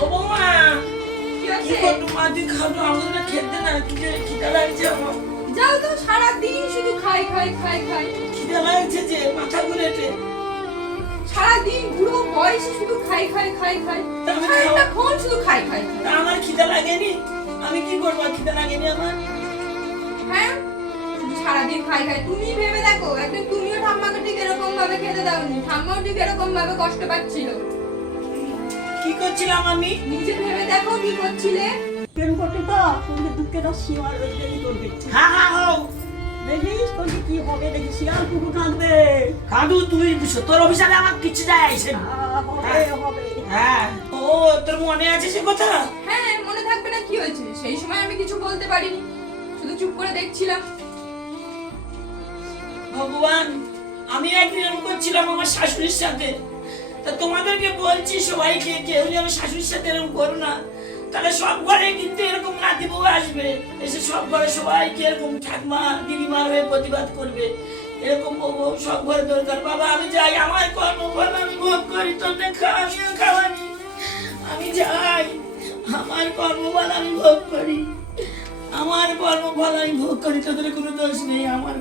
ও বৌমা, কি করবো মা? তুই খাবো, আমাদের খেতে না, খিদে লাগছে আমার। যাও তো, সারাদিন শুধু খাই খাই খাই খাই। খিদে লাগছে যে মাথা ঘুরেছে। সারাদিন বুড়ো বয়সে শুধু খাই খাই খাই খাই। সারাক্ষণ শুধু খাই খাই খাই। তা আমার খিদে লাগেনি? আমি কি করবো? খিদে লাগেনি আমার? হ্যাঁ, শুধু সারাদিন খাই খাই। তুমি ভেবে দেখো, একদিন তুমিও ঠাম্মাকে ঠিক এরকম ভাবে খেতে দাওনি, ঠাম্মাও ঠিক এরকম ভাবে কষ্ট পাচ্ছিল। কি করছিলাম আমি? নিজে ভেবে দেখো কি করছিলে। প্রেম করতে তো তুমি দুঃখের সীমার দেরি করবে। হ্যাঁ হ্যাঁ হোক, দেখিস তোকে কি হবে, দেখি শিয়াল কুকুর কাঁদবে। কাঁদু, তুই তোর অভিশাপে আমার কিছু যায় আসে না। হবে হবে। হ্যাঁ, ও তোর মনে আছে সে কথা? হ্যাঁ, মনে থাকবে না কি হয়েছে? সেই সময় আমি কিছু বলতে পারিনি, শুধু চুপ করে দেখছিলাম। ভগবান, আমি একদিন এরকম করছিলাম আমার শাশুড়ির সাথে। তা তোমাদেরকে বলছি সবাইকে, কেউ যদি আমার শাশুড়ির সাথে এরকম করো না, তাহলে সব ঘরে কিন্তু এরকম নাতি বউ আসবে, এসে সব ঘরে সবাইকে এরকম ঠাকমা দিদিমার হয়ে প্রতিবাদ করবে। এরকম বউ সব ঘরে দরকার। বাবা আমি যাই, আমার কর্মফল আমি ভোগ করি, তোমরা আমিও খাওয়ানি। আমি যাই, আমার কর্মফল আমি ভোগ করি, আমার কর্মফল আমি ভোগ করি, তোদের কোনো দোষ নেই। আমার